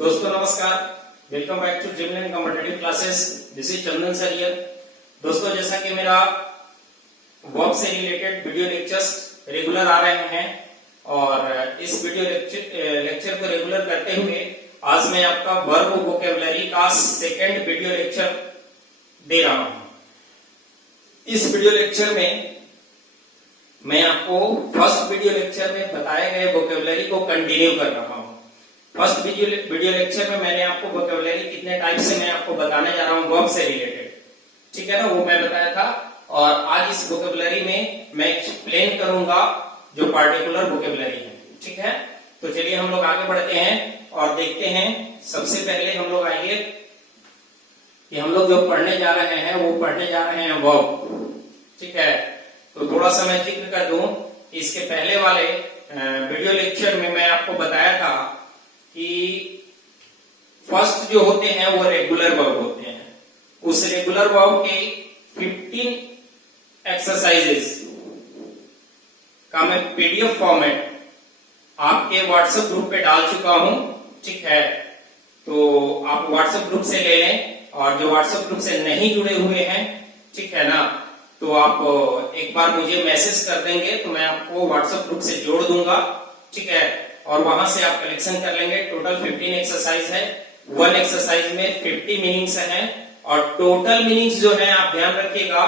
दोस्तों नमस्कार, welcome back to dreamland competitive classes. This is Chandan sir here. दोस्तों जैसा कि मेरा वर्ब से रिलेटेड वीडियो लेक्चर्स रेगुलर आ रहे हैं और इस वीडियो लेक्चर को रेगुलर करते हुए आज मैं आपका वर्ब वोकैबुलरी का सेकंड वीडियो लेक्चर दे रहा हूं। इस वीडियो लेक्चर में मैं आपको फर्स्ट वीडियो लेक्चर में बताए गए वोकैबुलरी को कंटिन्यू कर रहा हूं। फर्स्ट वीडियो लेक्चर में मैंने आपको वोकैबुलरी कितने टाइप से मैं आपको बताने जा रहा हूं वर्ब से रिलेटेड, ठीक है ना, वो मैं बताया था। और आज इस वोकैबुलरी में मैं एक्सप्लेन करूंगा जो पार्टिकुलर वोकैबुलरी है, ठीक है। तो चलिए हम लोग आगे बढ़ते हैं और देखते हैं। सबसे पहले हम लोग आइए कि हम लोग जो पढ़ने जा रहे हैं वो पढ़ने जा रहे हैं वर्ब, ठीक है। तो थोड़ा सा मैं जिक्र कर दूं, इसके पहले वाले वीडियो लेक्चर में मैं आपको बताया था कि फर्स्ट जो होते हैं वो रेगुलर वर्ब होते हैं। उस रेगुलर वर्ब के 15 एक्सरसाइजेस का मैं पीडीएफ फॉर्मेट आपके व्हाट्सएप ग्रुप पे डाल चुका हूं, ठीक है। तो आप व्हाट्सएप ग्रुप से ले लें और जो व्हाट्सएप ग्रुप से नहीं जुड़े हुए हैं, ठीक है ना, तो आप एक बार मुझे मैसेज कर देंगे तो मैं आपको व्हाट्सएप ग्रुप से जोड़ दूंगा, ठीक है। और वहां से आप कलेक्शन कर लेंगे। टोटल 15 एक्सरसाइज है। वन एक्सरसाइज में 50 मीनिंग्स हैं और टोटल मीनिंग्स जो है आप ध्यान रखिएगा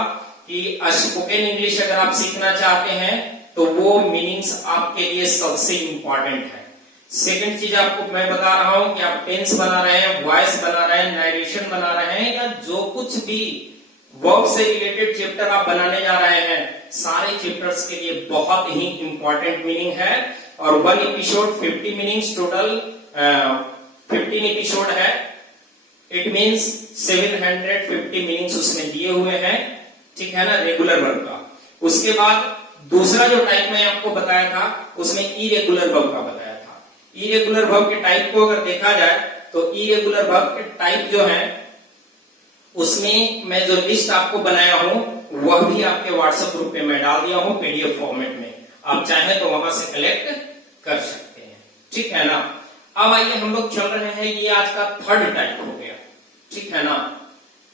कि स्पोकन इंग्लिश अगर आप सीखना चाहते हैं तो वो मीनिंग्स आपके लिए सबसे इंपॉर्टेंट है। सेकंड चीज आपको मैं बता रहा हूं कि आप टेंस बना रहे हैं, वॉइस बना रहे हैं, नरेशन बना रहे हैं या जो कुछ भी वर्ब से रिलेटेड चैप्टर आप बनाने जा रहे हैं, सारे चैप्टर्स के लिए बहुत ही इंपॉर्टेंट मीनिंग है। और one episode 50 meanings, total 15 episode है। इट मींस 750 मीनिंग्स उसमें दिए हुए हैं, ठीक है ना, रेगुलर वर्ब का। उसके बाद दूसरा जो टाइप मैं आपको बताया था उसमें इरेगुलर वर्ब का बताया था। इरेगुलर वर्ब के टाइप को अगर देखा जाए तो इरेगुलर वर्ब के टाइप जो है उसमें मैं जो लिस्ट आपको बनाया हूं वह भी आपके व्हाट्सएप ग्रुप पे मैं डाल दिया हूं पीडीएफ फॉर्मेट में। आप चाहें तो वहां से कलेक्ट कर सकते हैं, ठीक है ना। अब आइए हम लोग चल रहे हैं, ये आज का थर्ड टाइप हो गया, ठीक है ना।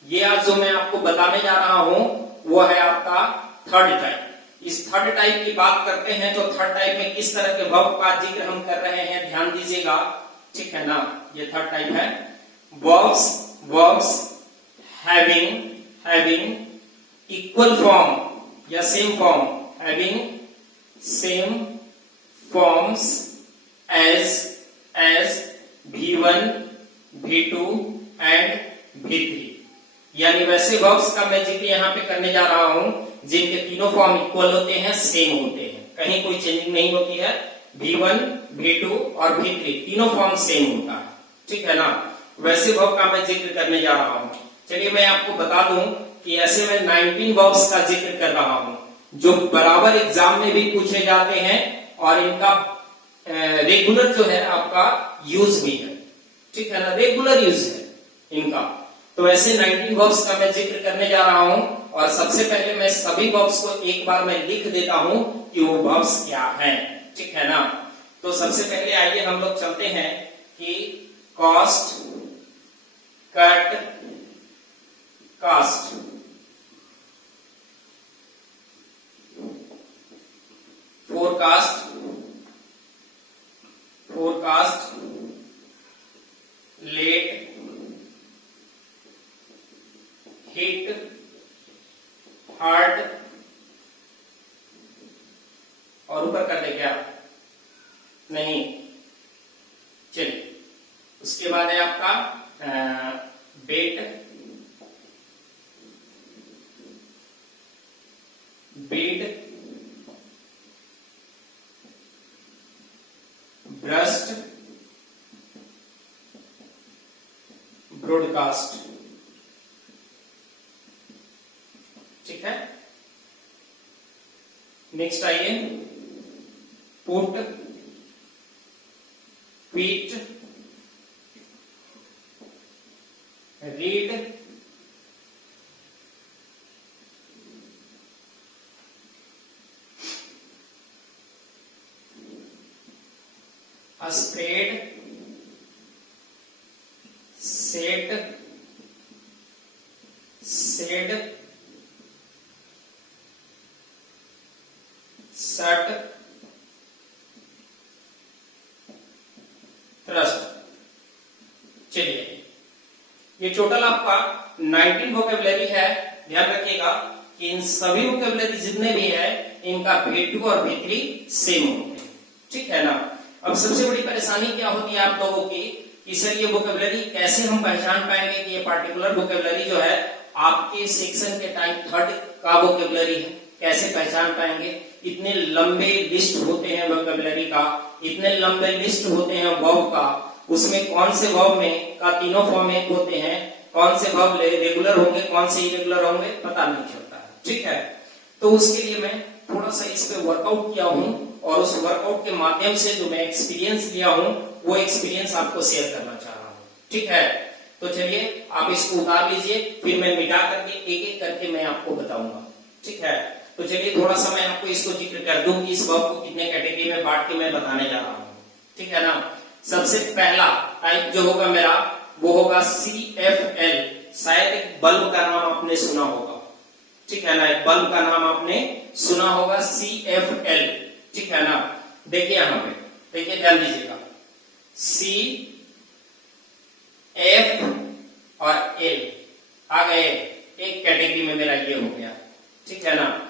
ये आज जो मैं आपको बताने जा रहा हूं वो है आपका थर्ड टाइप। इस थर्ड टाइप की बात करते हैं तो थर्ड टाइप में किस तरह के वर्ब का जिक्र हम कर रहे हैं ध्यान दीजिएगा, ठीक है ना। ये थर्ड टाइप है वर्ब्स having equal form या same form, having same forms as V1, V2 and V3। यानी वैसे वर्ब्स का मैं जिक्र यहाँ पे करने जा रहा हूं जिनके तीनों फॉर्म इक्वल होते हैं, सेम होते हैं, कहीं कोई चेंजिंग नहीं होती है। V1, V2 और V3 तीनों फॉर्म सेम होता है, ठीक है ना। वैसे वर्ब का मैं जिक्र करने जा रहा हूं। चलिए मैं आपको बता दूं कि ऐसे मैं 19 वर्ब्स का जिक्र कर रहा हूं जो बराबर एग्जाम में भी पूछे जाते हैं और इनका रेगुलर जो है आपका यूज भी है, ठीक है ना, रेगुलर यूज है इनका। तो ऐसे 19 वर्ब्स का मैं जिक्र करने जा रहा हूं और सबसे पहले मैं सभी वर्ब्स को एक बार मैं लिख देता हूं कि वो वर्ब्स क्या हैं, ठीक है ना। तो सबसे पहले आइए हम लोग चलते हैं कि cost, cut, cast, forecast, let, hit, hurt और ऊपर कर दे क्या नहीं, चलिए। उसके बाद है आपका बेट, बीड, ब्रस्ट, ब्रॉडकास्ट, ठीक है। नेक्स्ट आइए put, quit, read, spread, said, said, सट, थ्रस्ट। चलिए, ये टोटल आपका 19 वोकेबलरी है। ध्यान रखिएगा कि इन सभी वोकेबलरी जितने भी है इनका V2 और V3 सेम होंगे, ठीक है ना। अब सबसे बड़ी परेशानी क्या होती है आप लोगों की कि सर ये वोकेबलरी कैसे हम पहचान पाएंगे कि ये पार्टिकुलर वोकेबलरी जो है आपके सेक्शन के टाइप थर्ड का वोकेबलरी है, कैसे पहचान पाएंगे? इतने लंबे लिस्ट होते हैं वोकेबलरी का, इतने लंबे लिस्ट होते हैं वर्ब का, उसमें कौन से वर्ब में का तीनों फॉर्म एक होते हैं, कौन से वर्ब रेगुलर होंगे, कौन से इरेगुलर होंगे, पता नहीं चलता है, ठीक है। तो उसके लिए मैं थोड़ा सा इस पे वर्कआउट किया हूं और उस वर्कआउट के माध्यम से जो मैं एक्सपीरियंस लिया हूं वो एक्सपीरियंस आपको शेयर करना चाह रहा हूं, ठीक है। तो चलिए आप इसको उतार लीजिए, फिर मैं मिटा करके एक एक करके मैं आपको बताऊंगा, ठीक है। तो चलिए थोड़ा सा मैं आपको इसको जिक्र कर दूं कि इस वर्ब को कितने कैटेगरी में बांट के मैं बताने जा रहा हूं, ठीक है ना। सबसे पहला टाइप जो होगा मेरा वो होगा CFL। शायद एक बल्ब का नाम आपने सुना होगा, ठीक है ना, एक बल्ब का नाम आपने सुना होगा CFL, ठीक है ना। देखिए यहां पे, देखिए ध्यान दीजिएगा, C F और L आ गए, एक कैटेगरी में मेरा ये हो गया, ठीक है ना।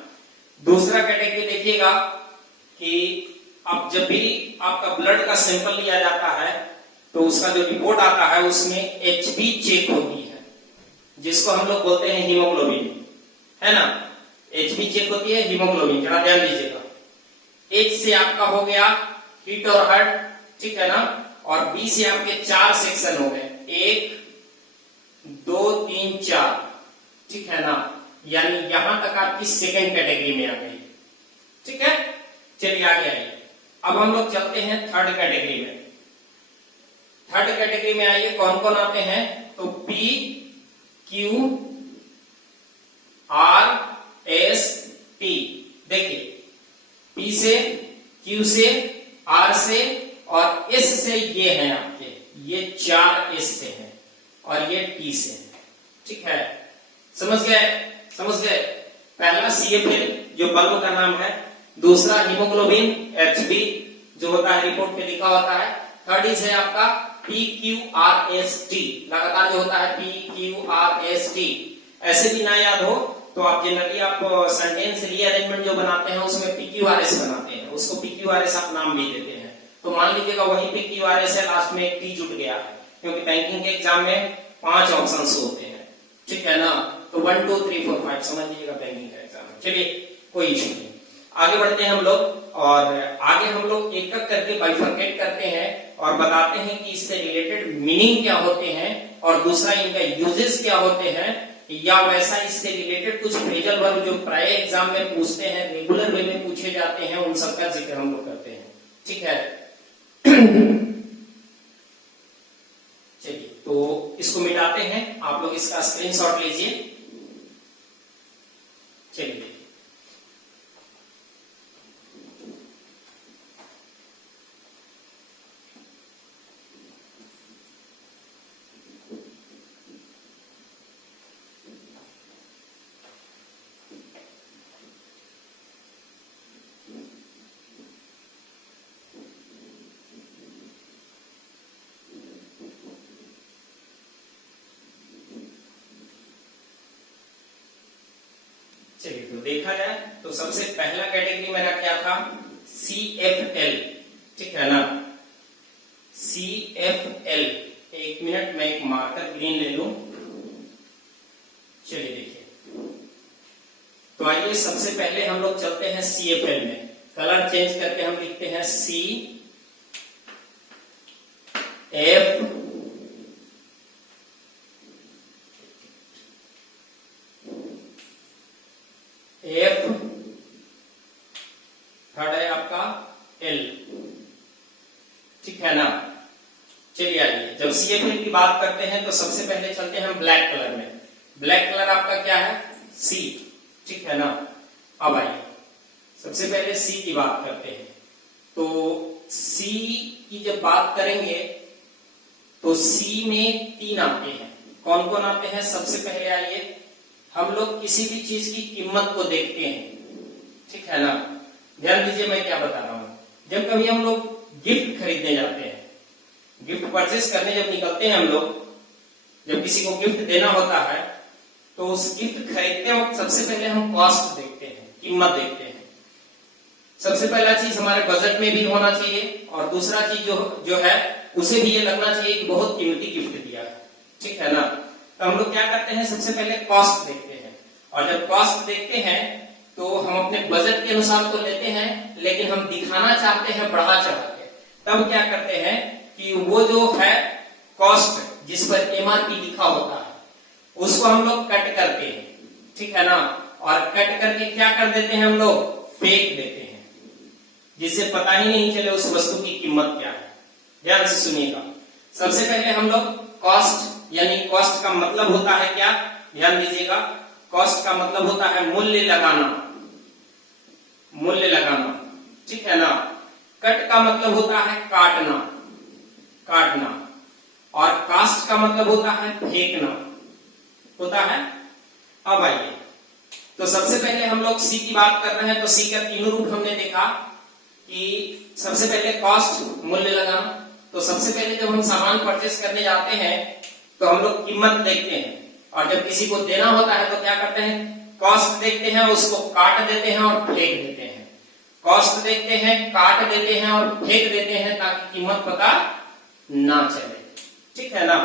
दूसरा कैटेगरी देखिएगा कि अब जब भी आपका ब्लड का सैंपल लिया जाता है तो उसका जो रिपोर्ट आता है उसमें HB चेक होती है, जिसको हम लोग बोलते हैं हीमोग्लोबिन, है ना। HB चेक होती है हीमोग्लोबिन, जरा ध्यान दीजिएगा। H से आपका हो गया हिट और हर्ट, ठीक है ना, और B से आपके 4 सेक्शन हो गए, 1 2 3 4, ठीक है ना। यानी यहां तक आपकी सेकेंड कैटेगरी में आ गई, ठीक है। चलिए आगे आइए, अब हम लोग चलते हैं थर्ड कैटेगरी में। थर्ड कैटेगरी में आइए, कौन कौन आते हैं? तो P Q R S T। देखिए P से, Q से, R से और S से ये हैं आपके, ये 4 S से हैं और ये T से है, ठीक है। समझ गए, समझ गए। पहला CFL जो बल्ब का नाम है, दूसरा हीमोग्लोबिन HB जो होता है रिपोर्ट पे लिखा होता है, थर्ड इज है आपका PQRST, लगातार जो होता है PQRST। ऐसे भी ना याद हो तो आप जनरली आप सेंटेंस रीअरेंजमेंट जो बनाते हैं उसमें PQRS बनाते हैं, उसको PQRS आप नाम भी देते हैं। तो मान लीजिएगा वही PQRS है, लास्ट में एक T जुट गया है, क्योंकि बैंकिंग के एग्जाम में 5 ऑप्शंस होते हैं, ठीक है ना। तो 1 2 3 4 5 समझ लीजिएगा बैंकिंग का एग्जाम। चलिए कोई इशू नहीं, आगे बढ़ते हैं हम लोग और आगे हम लोग एक एक करके बाइफरकेट करते हैं और बताते हैं कि इससे रिलेटेड मीनिंग क्या होते हैं और दूसरा इनका यूजेस क्या होते हैं, या वैसा इससे रिलेटेड कुछ फ्रेजल वर्ब जो प्राय एग्जाम में पूछते हैं, रेगुलर वे में पूछे जाते हैं, उन सबका जिक्र हम लोग करते हैं, ठीक है। चलिए तो इसको मिटाते हैं, आप लोग इसका स्क्रीनशॉट लीजिए। चलिए चलिए तो देखा जाए तो सबसे पहला कैटेगरी मेरा क्या था? CFL, ठीक है ना। CFL, एक मिनट मैं एक मार्कर ग्रीन ले लूं। चलिए देखिए, तो आइए सबसे पहले हम लोग चलते हैं CFL में, कलर चेंज करके हम लिखते हैं CF थर्ड है आपका L, ठीक है ना। चलिए आइए, जब CFL की बात करते हैं तो सबसे पहले चलते हैं हम ब्लैक कलर में। ब्लैक कलर आपका क्या है? C, ठीक है ना। अब आइए सबसे पहले C की बात करते हैं। तो C की जब बात करेंगे तो सी में 3 आते हैं। कौन कौन आते हैं? सबसे पहले आइए, हम लोग किसी भी चीज की कीमत को देखते हैं, ठीक है ना। ध्यान दीजिए मैं क्या बता रहा हूं। जब कभी हम लोग गिफ्ट खरीदने जाते हैं, गिफ्ट परचेस करने जब निकलते हैं हम लोग, जब किसी को गिफ्ट देना होता है तो उस गिफ्ट खरीदते वक्त सबसे पहले हम कॉस्ट देखते हैं, कीमत देखते हैं। सबसे पहला चीज हमारे बजट में भी होना चाहिए, और दूसरा चीज जो है उसे भी ये लगना चाहिए कि बहुत कीमती गिफ्ट दिया है, ठीक है ना। तो हम लोग क्या करते हैं, सबसे पहले कॉस्ट देखते हैं, और जब कॉस्ट देखते हैं तो हम अपने बजट के अनुसार तो लेते हैं, लेकिन हम दिखाना चाहते हैं बढ़ा चढ़ा के। तब क्या करते हैं कि वो जो है कॉस्ट जिस पर एमआरपी लिखा होता है उसको हम लोग कट करते हैं, ठीक है ना। और कट करके क्या कर देते हैं, हम लोग फेंक देते हैं, जिससे पता ही नहीं चले उस वस्तु की कीमत क्या है। ध्यान से सुनिएगा। सबसे पहले हम लोग कॉस्ट, यानी कॉस्ट का मतलब होता है क्या, ध्यान दीजिएगा। कॉस्ट का मतलब होता है मूल्य लगाना, मूल्य लगाना, ठीक है ना। कट का मतलब होता है काटना, काटना, और कास्ट का मतलब होता है फेंकना, होता है। अब आइए, तो सबसे पहले हम लोग सी की बात कर रहे हैं, तो सी का तीनों रूप हमने देखा कि सबसे पहले कॉस्ट, मूल्य लगाना। तो सबसे पहले जब हम सामान परचेस करने जाते हैं तो हम लोग कीमत देखते हैं, और जब किसी को देना होता है तो क्या करते हैं, कॉस्ट देखते हैं, उसको काट देते हैं और फेंक देते हैं। कॉस्ट देखते हैं, काट देते हैं और फेंक देते हैं, ताकि कीमत पता ना चले, ठीक है ना।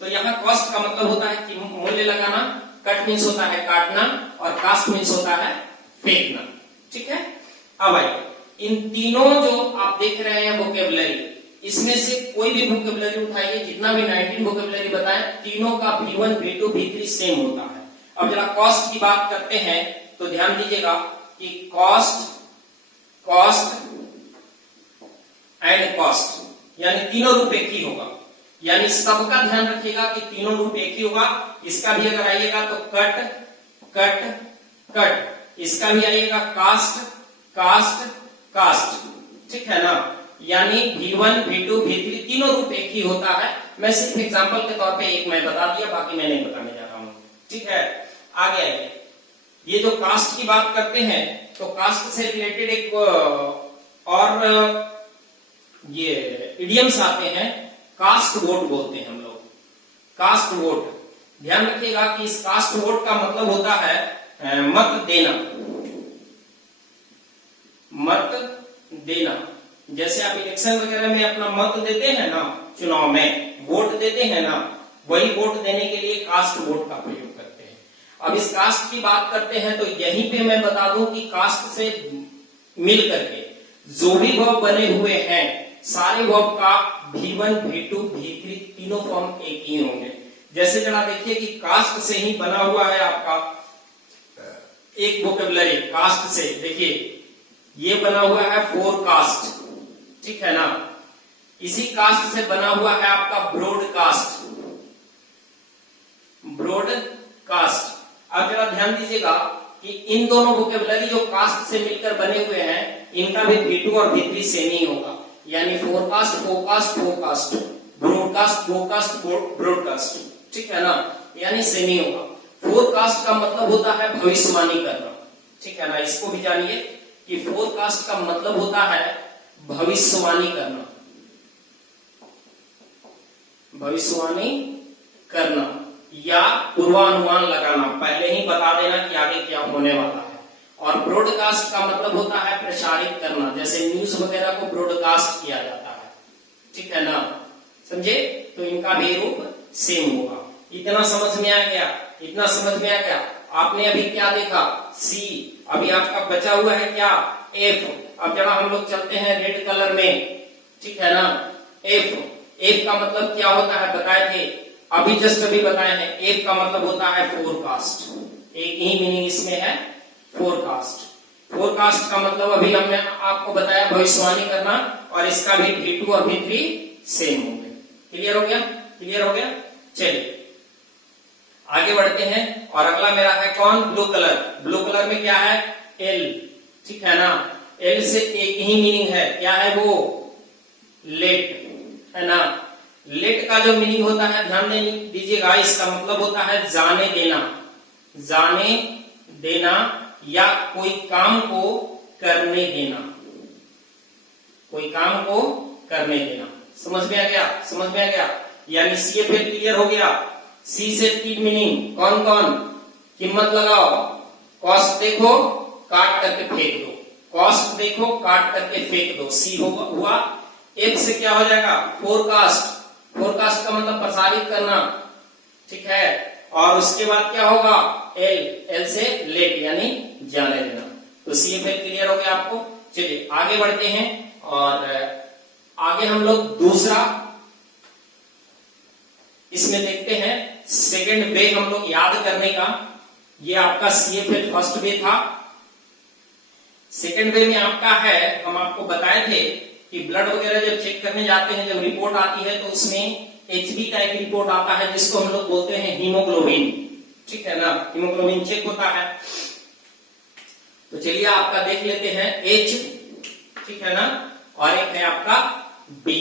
तो यहाँ कॉस्ट का मतलब होता है कि मूल्य लगाना, कट मीन्स होता है काटना, और कास्ट मीन्स होता है फेंकना, ठीक है। अब आइए, इन तीनों जो आप देख रहे हैं वोकेबलरी, इसमें से कोई भी वोकेबलरी उठाइए, जितना भी 19 वोकेबलरी बताएं, तीनों का V1, V2, V3 सेम होता है। अब जरा कॉस्ट की बात करते हैं तो ध्यान दीजिएगा कि कॉस्ट, कॉस्ट एंड कॉस्ट, यानी तीनों रूप एक ही होगा, यानी सबका ध्यान रखिएगा कि तीनों रूप एक ही होगा। इसका भी अगर आइएगा तो कट, कट, कट, इसका भी आइएगा कास्ट, कास्ट, कास्ट, ठीक है ना। यानी V1, V2, V3 तीनों रूप एक ही होता है। मैं सिर्फ एग्जांपल के तौर पे एक मैं बता दिया, बाकी मैं नहीं बताने जा रहा हूं, ठीक है। आगे आइए, ये जो कास्ट की बात करते हैं तो कास्ट से रिलेटेड एक और ये इडियम्स आते हैं, कास्ट वोट बोलते हैं हम लोग, कास्ट वोट। ध्यान रखिएगा कि इस कास्ट वोट का मतलब होता है मत देना, मत देना। जैसे आप इलेक्शन वगैरह में अपना मत देते हैं ना, चुनाव में वोट देते हैं ना, वही वोट देने के लिए कास्ट वोट का प्रयोग करते हैं। अब इस कास्ट की बात करते हैं तो यहीं पे मैं बता दूं कि कास्ट से मिल करके जो भी वर्ब बने हुए हैं, सारे वर्ब का V1, V2, V3 तीनों फॉर्म एक ही होंगे। जैसे जरा देखिए कि कास्ट से ही बना हुआ है आपका एक वोकेबलरी, कास्ट से देखिए ये बना हुआ है फोरकास्ट, ठीक है ना। इसी कास्ट से बना हुआ है आपका ब्रॉडकास्ट, ब्रॉडकास्ट। अब जरा ध्यान दीजिएगा कि इन दोनों वोकेबलरी जो कास्ट से मिलकर बने हुए हैं, इनका भी V2 और V3 सेम ही होगा, यानी forecast, forecast, forecast, broadcast, broadcast, broadcast, ठीक है ना, यानी सेम ही होगा। फोरकास्ट का मतलब होता है भविष्यवाणी करना, ठीक है ना। इसको भी जानिए कि फोरकास्ट का मतलब होता है भविष्यवाणी करना, भविष्यवाणी करना या पूर्वानुमान लगाना, पहले ही बता देना कि आगे क्या होने वाला है। और ब्रॉडकास्ट का मतलब होता है प्रसारित करना, जैसे न्यूज वगैरह को ब्रॉडकास्ट किया जाता है, ठीक है ना, समझे। तो इनका भी रूप सेम होगा। इतना समझ में आ गया, इतना समझ में आ गया। आपने अभी क्या देखा, सी, अभी आपका बचा हुआ है क्या, एफ। अब जरा हम लोग चलते हैं रेड कलर में, ठीक है ना, एफ। एफ का मतलब क्या होता है बताए थे, अभी जस्ट अभी बताए हैं। एफ का मतलब होता है फोरकास्ट, एक ही मीनिंग इसमें है, फोरकास्ट। फोरकास्ट का मतलब अभी हमने आपको बताया भविष्यवाणी करना, और इसका भी V2 और V3 सेम होंगे। क्लियर हो गया, क्लियर हो गया। चलिए आगे बढ़ते हैं, और अगला मेरा है कौन, ब्लू कलर। ब्लू कलर में क्या है, एल, ठीक है ना। एल से एक ही मीनिंग है, क्या है वो, लेट, है ना। लेट का जो मीनिंग होता है ध्यान दीजिएगा, इसका मतलब होता है जाने देना, जाने देना या कोई काम को करने देना, कोई काम को करने देना। समझ में आ गया, समझ में आ गया। यानी CFL क्लियर हो गया। सी से 3 मीनिंग कौन कौन, कीमत लगाओ, कॉस्ट देखो काट करके फेंक दो, कॉस्ट देखो काट करके फेंक दो, सी हुआ। एफ से क्या हो जाएगा, फोरकास्ट, फोरकास्ट का मतलब प्रसारित करना, ठीक है। और उसके बाद क्या होगा, एल, एल से लेट यानी जाने देना। तो CFL क्लियर हो गया आपको। चलिए आगे बढ़ते हैं और आगे हम लोग दूसरा इसमें देखते हैं। सेकंड वे हम लोग याद करने का, ये आपका CFL फर्स्ट वे था। सेकंड वे में आपका है, हम आपको बताए थे कि ब्लड वगैरह जब चेक करने जाते हैं, जब रिपोर्ट आती है तो उसमें HB का एक रिपोर्ट आता है जिसको हम लोग बोलते हैं हीमोग्लोबिन, ठीक है ना, हीमोग्लोबिन चेक होता है। तो चलिए आपका देख लेते हैं H, ठीक है ना, और एक है आपका B,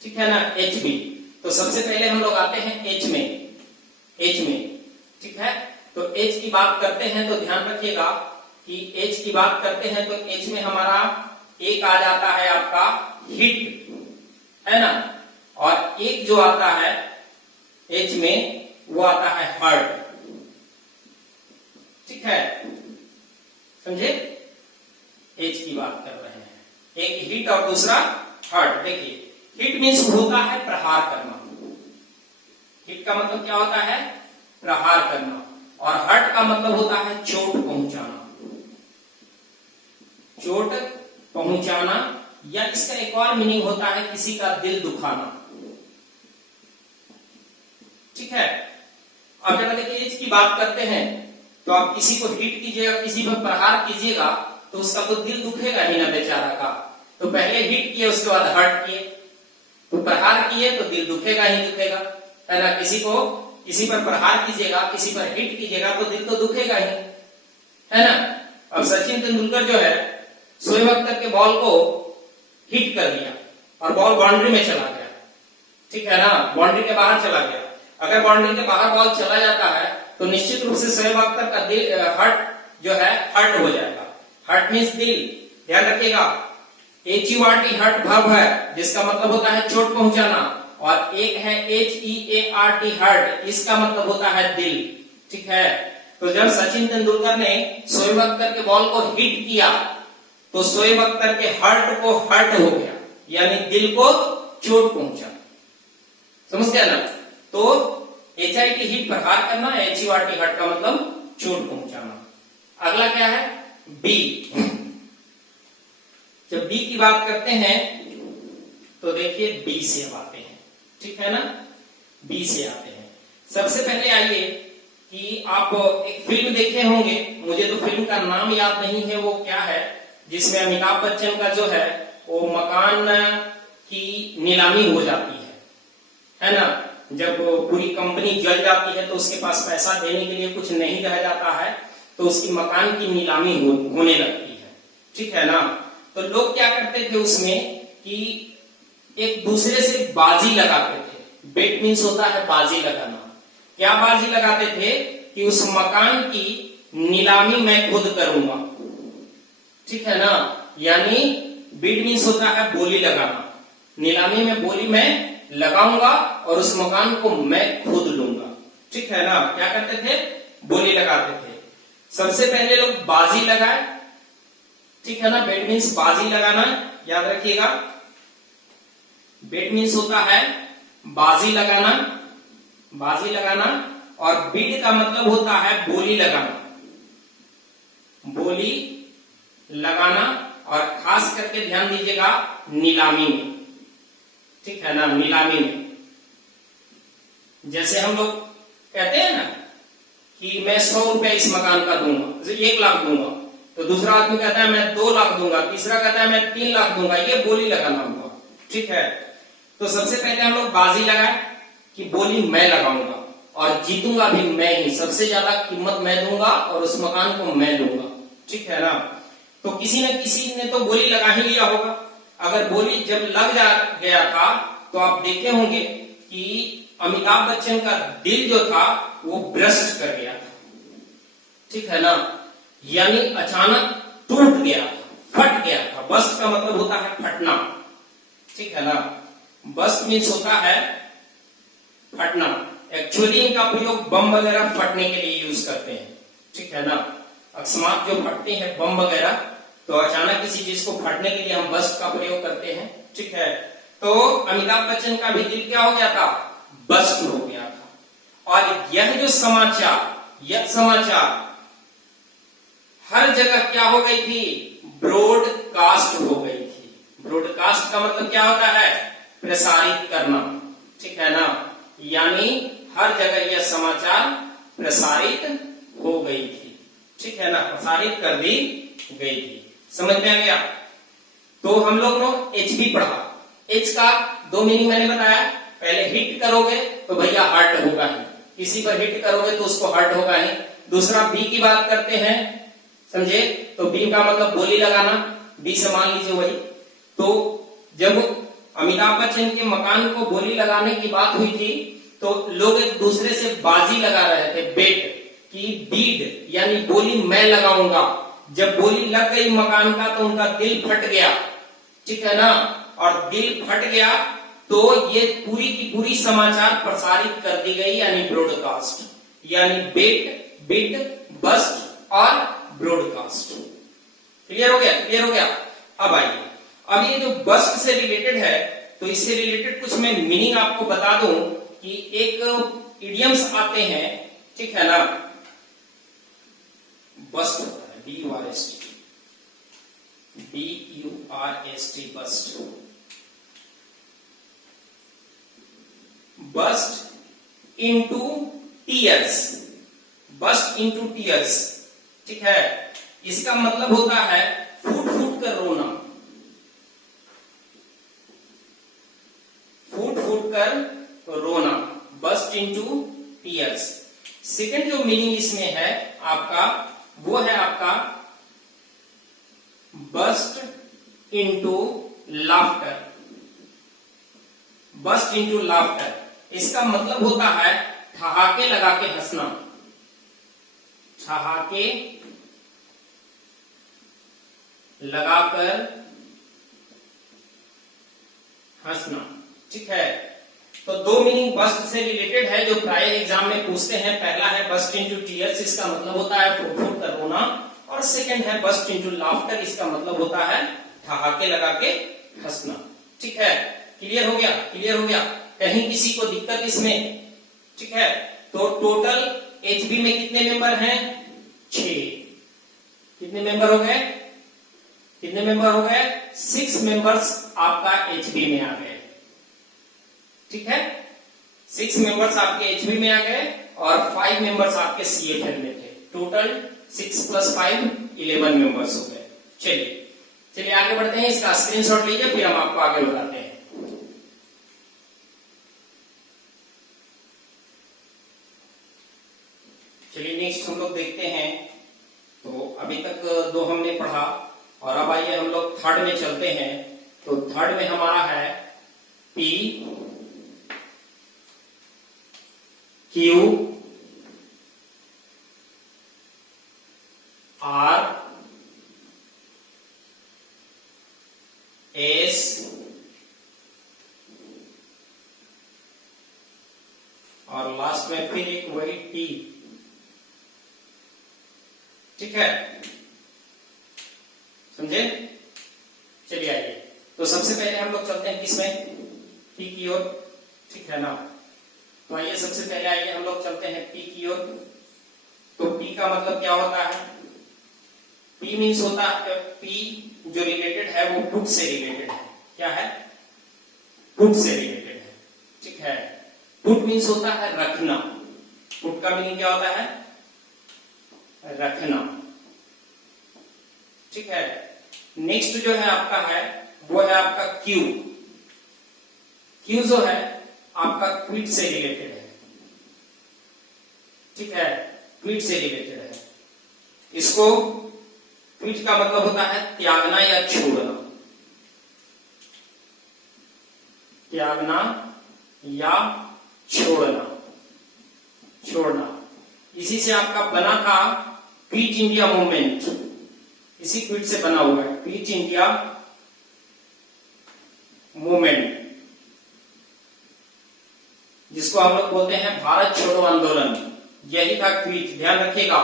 ठीक है ना, HB। तो सबसे पहले हम लोग आते हैं H में, H में, ठीक है। तो H की बात करते हैं तो ध्यान रखिएगा कि H की बात करते हैं तो H में हमारा एक आ जाता है आपका हिट, है ना, और एक जो आता है H में वो आता है हर्ट, ठीक है, समझे। H की बात कर रहे हैं, एक हिट और दूसरा हर्ट। देखिए हिट मीन्स होता है प्रहार करना, हिट का मतलब क्या होता है, प्रहार करना, और हर्ट का मतलब होता है चोट पहुंचाना, चोट पहुंचाना, या इसका एक और मीनिंग होता है किसी का दिल दुखाना, ठीक है। अब जरा देखिए H की बात करते हैं तो आप किसी को हिट कीजिएगा, किसी पर प्रहार कीजिएगा तो उसका तो दिल दुखेगा ही ना बेचारा का। तो पहले हिट किए उसके बाद हर्ट किए, तो प्रहार किए तो दिल दुखेगा ही दुखेगा, है ना। किसी पर प्रहार कीजिएगा, किसी पर हिट कीजिएगा तो दिल तो दुखेगा ही, है ना। अब सचिन तेंदुलकर जो है शोएब अख्तर के बॉल को हिट कर दिया और बॉल बाउंड्री में चला गया, ठीक है ना, बाउंड्री के बाहर चला गया। अगर बाउंड्री के बाहर बॉल चला जाता है तो निश्चित रूप से शोएब अख्तर का दिल हर्ट जो है हर्ट हो जाएगा। हर्ट मीन्स दिल, ध्यान रखिएगा। HURT हर्ट वर्ब है जिसका मतलब होता है चोट पहुंचाना, और एक है HEART हर्ट, इसका मतलब होता है दिल, ठीक है। तो जब सचिन तेंदुलकर ने शोएब अख्तर के बॉल को हिट किया तो शोएब अख्तर के हर्ट को हर्ट हो गया, यानी दिल को चोट पहुंचा, समझ गया ना। तो HIT हिट प्रहार करना, HURT हर्ट का मतलब चोट पहुंचाना। अगला क्या है, B। जब B की बात करते हैं तो देखिए B से अब आते हैं, ठीक है ना, B से आते हैं। सबसे पहले आइए कि आप एक फिल्म देखे होंगे, मुझे तो फिल्म का नाम याद नहीं है वो क्या है, जिसमें अमिताभ बच्चन का जो है वो मकान की नीलामी हो जाती है ना। जब पूरी कंपनी जल जाती है तो उसके पास पैसा देने के लिए कुछ नहीं रह जाता है तो उसकी मकान की नीलामी होने लगती है, ठीक है ना। तो लोग क्या करते थे उसमें कि एक दूसरे से बाजी लगाते थे। बेट मीन्स होता है बाजी लगाना। क्या बाजी लगाते थे कि उस मकान की नीलामी मैं खुद करूंगा, ठीक है ना। यानी बिड मीन्स होता है बोली लगाना, नीलामी में बोली मैं लगाऊंगा और उस मकान को मैं खुद लूंगा, ठीक है ना। क्या करते थे, बोली लगाते थे। सबसे पहले लोग बाजी लगाए, ठीक है ना। बेट मीन्स बाजी लगाना, याद रखिएगा। बेट मीन्स होता है बाजी लगाना, बाजी लगाना, और बिड का मतलब होता है बोली लगाना, बोली लगाना, और खास करके ध्यान दीजिएगा नीलामी में, ठीक है ना, नीलामी में। जैसे हम लोग कहते हैं ना कि मैं 100 रुपए इस मकान का दूंगा, 1 लाख दूंगा, तो दूसरा आदमी कहता है मैं 2 लाख दूंगा, तीसरा कहता है मैं 3 लाख दूंगा, ये बोली लगाना होगा, ठीक है। तो सबसे पहले हम लोग बाजी लगाए कि बोली मैं लगाऊंगा और जीतूंगा भी मैं ही, सबसे ज्यादा कीमत मैं दूंगा और उस मकान को मैं लूंगा, ठीक है ना। तो किसी न किसी ने तो बोली लगा ही लिया होगा। अगर बोली जब लग गया था तो आप देखे होंगे कि अमिताभ बच्चन का दिल जो था वो ब्रस्ट कर गया था, ठीक है ना, यानी अचानक टूट गया था, फट गया था। बस्ट का मतलब होता है फटना, ठीक है ना। बस्ट मीन्स होता है फटना। एक्चुअली इनका प्रयोग बम वगैरह फटने के लिए यूज करते हैं, ठीक है ना। अकस्मात जो फटते हैं बम वगैरह, तो अचानक किसी चीज को फटने के लिए हम बस्ट का प्रयोग करते हैं, ठीक है। तो अमिताभ बच्चन का भी दिल क्या हो गया था, बस्ट हो गया था। और यह जो समाचार हर जगह क्या हो गई थी, ब्रॉडकास्ट हो गई थी। ब्रॉडकास्ट का मतलब क्या होता है, प्रसारित करना, ठीक है ना। यानी हर जगह यह समाचार प्रसारित हो गई थी, ठीक है ना, प्रसारित कर दी गई थी। समझ में आ गया। तो हम लोग ने एच भी पढ़ा। एच का दो मीनिंग मैंने बताया। पहले हिट करोगे तो भैया हर्ट होगा ही, किसी पर हिट करोगे तो उसको हर्ट होगा ही। दूसरा बी की बात करते हैं, समझे, तो बी का मतलब बोली लगाना, बी से मान लीजिए वही। तो जब अमिताभ बच्चन के मकान को बोली लगाने की बात हुई थी तो लोग एक दूसरे से बाजी लगा रहे थे, बेट कि बीड यानी बोली मैं लगाऊंगा। जब बोली लग गई मकान का तो उनका दिल फट गया, ठीक है ना। और दिल फट गया तो ये पूरी की पूरी समाचार प्रसारित कर दी गई, यानी ब्रॉडकास्ट, यानी बेट, बिड, बस्ट और ब्रॉडकास्ट। क्लियर हो गया, क्लियर हो गया। अब आइए, अब ये जो बस्ट से रिलेटेड है, तो इससे रिलेटेड कुछ मैं मीनिंग आपको बता दूं कि एक इडियम्स आते हैं, ठीक है ना। बस्ट होता है BURST, burst. Burst into tears, burst into tears, ठीक है। इसका मतलब होता है फूट फूट कर रोना, फूट फूट कर रोना, बस्ट इंटू टीयर्स। सेकंड जो मीनिंग इसमें है आपका, वो है आपका burst into laughter, burst into laughter. इसका मतलब होता है ठहाके लगा के हंसना, ठहाके लगाकर हंसना, ठीक है। तो दो मीनिंग बस्ट से रिलेटेड है जो प्राय एग्जाम में पूछते हैं। पहला है बस्ट इंटू टीयर्स, इसका मतलब होता है फूट फूट कर रोना। और सेकंड है बस्ट इंटू लाफ्टर, इसका मतलब होता है ठहाके लगा के हंसना, ठीक है। क्लियर हो गया, क्लियर हो गया। कहीं किसी को दिक्कत इसमें, ठीक है। तो टोटल एचबी में कितने मेंबर हैं, 6। कितने मेंबर हो गए, कितने मेंबर हो गए, 6 मेंबर्स आपका एचबी में आ गए, ठीक है। 6 मेंबर्स आपके एचबी में आ गए और 5 मेंबर्स आपके सीएफएल में थे। टोटल 6 + 5 11 मेंबर्स हो गए। चलिए चलिए आगे बढ़ते हैं, इसका स्क्रीनशॉट लीजिए, फिर हम आपको आगे बताते हैं। चलिए नेक्स्ट हम लोग देखते हैं। तो अभी तक 2 हमने पढ़ा और अब आइए हम लोग थर्ड में चलते हैं। तो थर्ड में हमारा है P Q R S और लास्ट में फिर एक वही T, ठीक है, समझे। चलिए आइए, तो सबसे पहले हम लोग चलते हैं किसमें, P की ओर, ठीक है ना। तो आइए सबसे पहले आइए हम लोग चलते हैं P की ओर। तो P का मतलब क्या होता है, P मीन्स होता है, P जो रिलेटेड है वो पुट से रिलेटेड है। क्या है, पुट से रिलेटेड है, ठीक है। पुट मीन्स होता है रखना। पुट का मीनिंग क्या होता है, रखना, ठीक है। नेक्स्ट जो है आपका है वो है आपका क्यू। क्यू जो है आपका क्विट से रिलेटेड है, ठीक है, क्विट से रिलेटेड है। इसको क्विट का मतलब होता है त्यागना या छोड़ना, त्यागना या छोड़ना, छोड़ना। इसी से आपका बना था क्विट इंडिया मूवमेंट, इसी क्विट से बना हुआ है क्विट इंडिया मूवमेंट, जिसको हम लोग बोलते हैं भारत छोड़ो आंदोलन। यही था क्विट, ध्यान रखिएगा।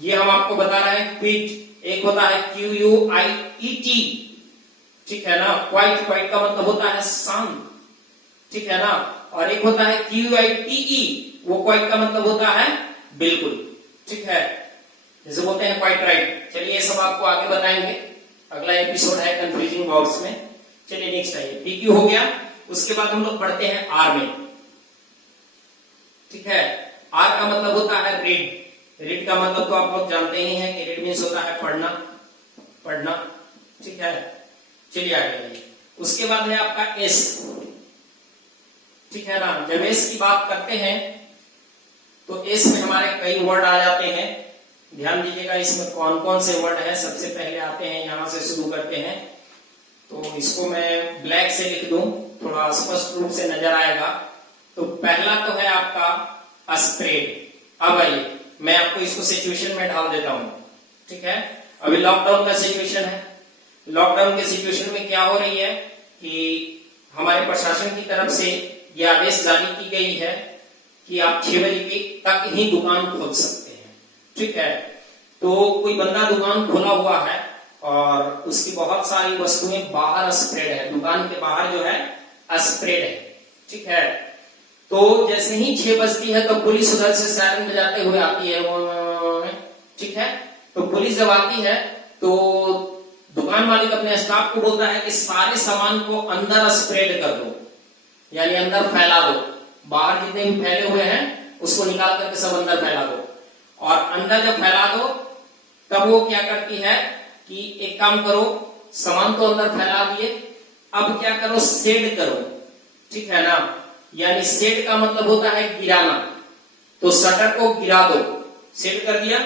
ये हम आपको बता रहे हैं क्विट, एक होता है QUIET, ठीक है ना। क्वाइट, क्वाइट का मतलब होता है शांत, ठीक है ना। और एक होता है QUITE, वो क्वाइट का मतलब होता है बिल्कुल, ठीक है, जैसे बोलते हैं क्वाइट राइट। चलिए ये सब आपको आगे बताएंगे, अगला एपिसोड है कंफ्यूजिंग वर्ड्स में। चलिए नेक्स्ट आइए, PQ हो गया। उसके बाद हम लोग पढ़ते हैं R में, ठीक है। R का मतलब होता है रीड, रीड का मतलब तो आप लोग जानते ही हैं कि रीड मीन्स होता है पढ़ना, पढ़ना, ठीक है। चलिए आगे, उसके बाद है आपका S, ठीक है ना। जब S की बात करते हैं तो S में हमारे कई वर्ड आ जाते हैं, ध्यान दीजिएगा इसमें कौन कौन से वर्ड हैं। सबसे पहले आते हैं, यहां से शुरू करते हैं, तो इसको मैं ब्लैक से लिख दूं, थोड़ा स्पष्ट रूप से नजर आएगा। तो पहला तो है आपका स्प्रेड। अब आइए मैं आपको इसको सिचुएशन में ढाल देता हूं, ठीक है। अभी लॉकडाउन का सिचुएशन है, लॉकडाउन के सिचुएशन में क्या हो रही है कि हमारे प्रशासन की तरफ से यह आदेश जारी की गई है कि आप 6 बजे तक ही दुकान खोल सकते हैं, ठीक है। तो कोई बंदा दुकान खोला हुआ है और उसकी बहुत सारी वस्तुएं बाहर स्प्रेड है, दुकान के बाहर जो है स्प्रेड है, ठीक है। तो जैसे ही 6 बजती है तो पुलिस उधर से सायरन बजाते हुए आती है, ठीक है। तो पुलिस जब आती है तो दुकान मालिक अपने स्टाफ को बोलता है कि सारे सामान को अंदर स्प्रेड कर दो, यानी अंदर फैला दो, बाहर जितने भी फैले हुए हैं उसको निकाल करके सब अंदर फैला दो। और अंदर जब फैला दो तब वो क्या करती है कि एक काम करो, सामान तो अंदर फैला दिए, अब क्या करो, शेड करो, ठीक है ना। यानी शेड का मतलब होता है गिराना, तो शटर को गिरा दो, शेड कर दिया।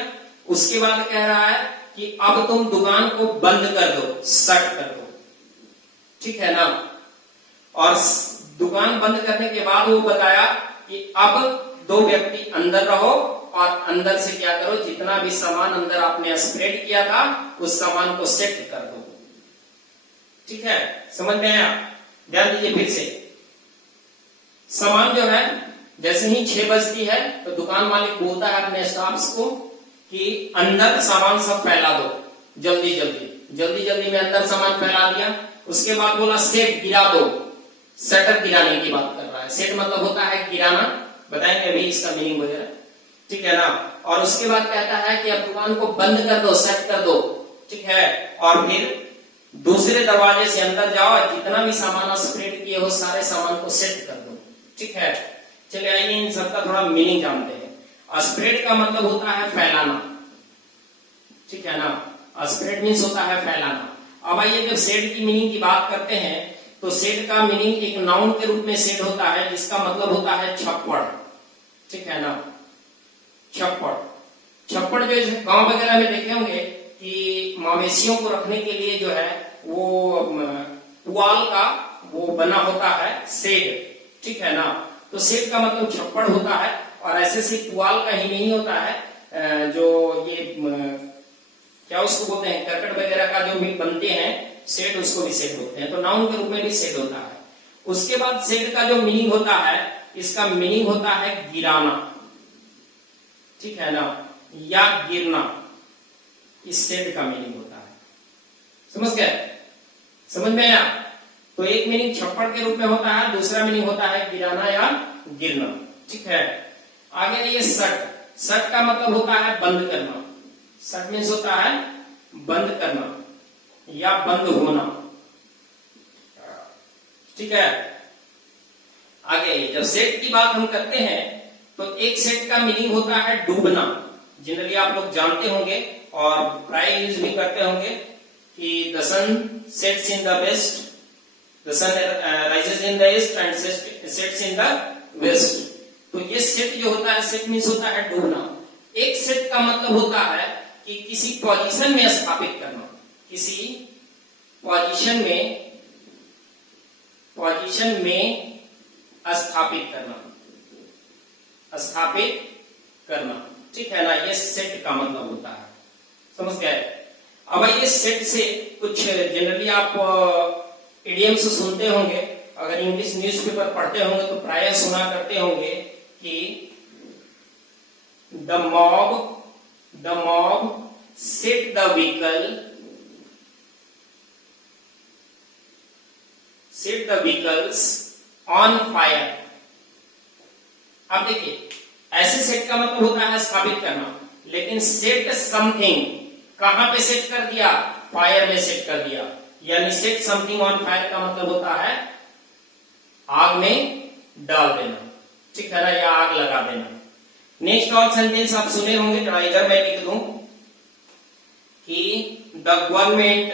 उसके बाद कह रहा है कि अब तुम दुकान को बंद कर दो, शट कर दो, ठीक है ना। और दुकान बंद करने के बाद वो बताया कि अब 2 व्यक्ति अंदर रहो और अंदर से क्या करो, जितना भी सामान अंदर आपने स्प्रेड किया था उस सामान को सेट कर दो, ठीक है। समझ में आया? ध्यान दीजिए फिर से। सामान जो है जैसे ही 6 बजती है तो दुकान मालिक बोलता है अपने स्टाफ्स को कि अंदर सामान सब फैला दो, जल्दी जल्दी, जल्दी जल्दी में अंदर सामान फैला दिया। उसके बाद बोला सेट गिरा दो, शटर गिराने की बात कर रहा है। सेट मतलब होता है गिराना, बताएंगे अभी इसका मीनिंग वगैरह, ठीक है ना। और उसके बाद कहता है कि अब दुकान को बंद कर दो, सेट कर दो, ठीक है। और फिर दूसरे दरवाजे से अंदर जाओ और जितना भी सामान स्प्रेड किए हो सारे सामान को सेट कर दो, ठीक है। चलिए आइए इन सबका थोड़ा मीनिंग जानते हैं। स्प्रेड का मतलब होता है फैलाना, ठीक है ना। स्प्रेड मीन्स होता है फैलाना। अब आइए जब सेड की मीनिंग की बात करते हैं तो सेड का मीनिंग एक नाउन के रूप में सेड होता है, जिसका मतलब होता है छप्पड़, ठीक है ना। छप्पड़, छप्पड़ जो गांव वगैरह में देखे होंगे कि मवेशियों को रखने के लिए जो है वो पुआल का वो बना होता है शेड, ठीक है ना। तो शेड का मतलब छप्पड़ होता है। और ऐसे सिर्फ पुआल का ही नहीं होता है, जो ये क्या उसको बोलते हैं, करकट वगैरह का जो भी बनते हैं शेड, उसको भी शेड होते हैं। तो नाउन के रूप में भी शेड होता है। उसके बाद शेड का जो मीनिंग होता है, इसका मीनिंग होता है गिराना, ठीक है ना, या गिरना, इस शेड का मीनिंग होता है। समझ गए? समझ में आया? तो एक मीनिंग छप्पड़ के रूप में होता है, दूसरा मीनिंग होता है गिराना या गिरना, ठीक है। आगे आइए शट। शट का मतलब होता है बंद करना। शट मीन्स होता है बंद करना या बंद होना, ठीक है। आगे जब सेट की बात हम करते हैं तो एक सेट का मीनिंग होता है डूबना। जनरली आप लोग जानते होंगे और प्राय यूज भी करते होंगे कि the sun sets in the west, the sun rises in the east and sets in the west. तो ये सेट जो होता है, सेट मीन्स होता है डूबना। एक सेट का मतलब होता है कि किसी पोजीशन में स्थापित करना, किसी पोजीशन में पोजीशन में स्थापित करना, स्थापित करना, ठीक है ना। ये सेट का मतलब होता है, समझ गए। अब ये सेट से कुछ जनरली आप इडियम्स सुनते होंगे, अगर इंग्लिश न्यूज़पेपर पढ़ते होंगे तो प्रायः सुना करते होंगे कि the mob set the vehicles on fire. अब देखिए, ऐसे सेट का मतलब होता है स्थापित करना, लेकिन सेट समथिंग कहां पे सेट कर दिया? फायर में सेट कर दिया। यानी सेट समथिंग ऑन फायर का मतलब होता है आग में डाल देना, ठीक है ना, या आग लगा देना। नेक्स्ट और सेंटेंस आप सुने होंगे, जरा इधर मैं लिख दूं कि the government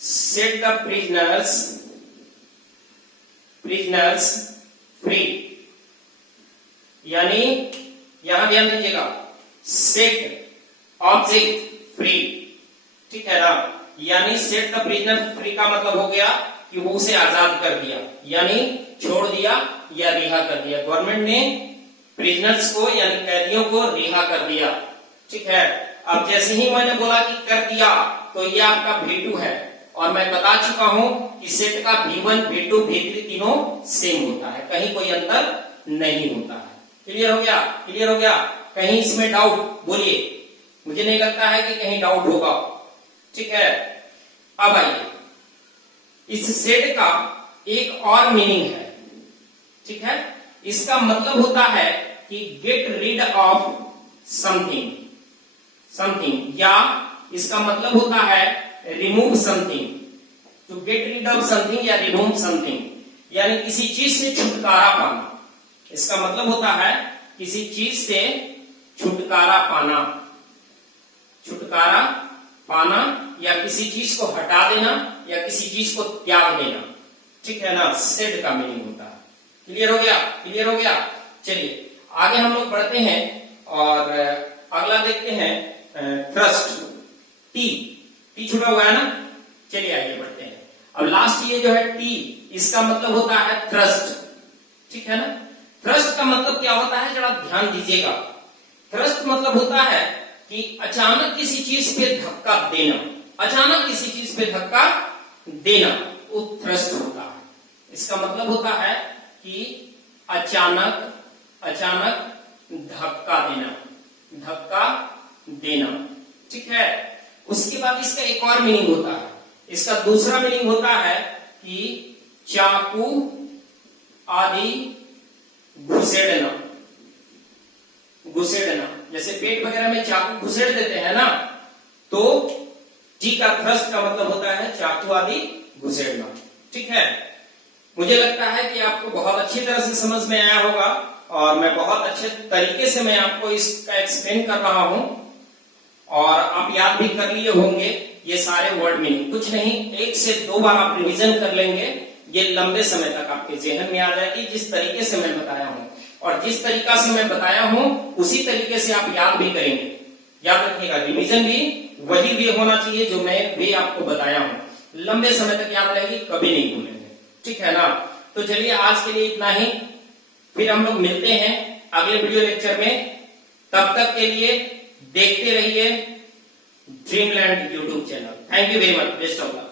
set the prisoners free. यानी यहां ध्यान दीजिएगा, सेट ऑब्जेक्ट फ्री, ठीक है ना। यानी सेट द प्रिजनर फ्री का मतलब हो गया कि वो उसे आजाद कर दिया, यानी छोड़ दिया या रिहा कर दिया। गवर्नमेंट ने प्रिजनर्स को यानी कैदियों को रिहा कर दिया, ठीक है। अब जैसे ही मैंने बोला कि कर दिया, तो ये आपका V2 है, और मैं बता चुका हूं कि सेट का V1, V2, V3 तीनों सेम होता है, कहीं कोई अंतर नहीं होता है। क्लियर हो गया? क्लियर हो गया? कहीं इसमें डाउट बोलिए, मुझे नहीं लगता है कि कहीं डाउट होगा, ठीक है। अब आइए, इस सेट का एक और मीनिंग है, ठीक है। इसका मतलब होता है कि गेट रीड ऑफ समथिंग, या इसका मतलब होता है remove something. To get rid of something या रिमूव समथिंग, यानी किसी चीज से छुटकारा पाना। इसका मतलब होता है किसी चीज से छुटकारा पाना, या किसी चीज को हटा देना, या किसी चीज को त्याग देना, ठीक है ना। सेड का मीनिंग होता है। क्लियर हो गया? क्लियर हो गया? चलिए आगे हम लोग बढ़ते हैं और अगला देखते हैं थ्रस्ट। टी छुटा हुआ है ना, चलिए आगे बढ़ते हैं। अब लास्ट ये जो है टी, इसका मतलब होता है थ्रस्ट, ठीक है ना। थ्रस्ट का मतलब क्या होता है, जरा ध्यान दीजिएगा। थ्रस्ट मतलब होता है कि अचानक किसी चीज पे धक्का देना, अचानक किसी चीज पे धक्का देना, वो थ्रस्ट होता है। इसका मतलब होता है कि अचानक धक्का देना, ठीक है। उसके बाद इसका एक और मीनिंग होता है, इसका दूसरा मीनिंग होता है कि चाकू आदि घुसेड़ना, जैसे पेट वगैरह में चाकू घुसेड़ देते हैं ना, तो टी का थ्रस्ट का मतलब होता है चाकू आदि घुसेड़ना, ठीक है। मुझे लगता है कि आपको बहुत अच्छी तरह से समझ में आया होगा, और मैं बहुत अच्छे तरीके से मैं आपको इसका एक्सप्लेन कर रहा हूं, और आप याद भी कर लिए होंगे ये सारे वर्ड मीनिंग। कुछ नहीं, 1 से 2 बार आप रिवीजन कर लेंगे, ये लंबे समय तक आपके जेहन में आ जाएगी, जिस तरीके से मैं बताया हूं। और जिस तरीका से मैं बताया हूं उसी तरीके से आप याद भी करेंगे। याद रखिएगा, रिवीजन भी वही वे होना चाहिए जो मैं वे आपको बताया हूं। लंबे समय तक याद रहेगी, कभी नहीं भूलेंगे, ठीक है ना। तो चलिए आज के लिए इतना ही, फिर हम लोग मिलते हैं अगले वीडियो लेक्चर में। तब तक के लिए देखते रहिए dreamland YouTube channel. Thank you very much, best of luck.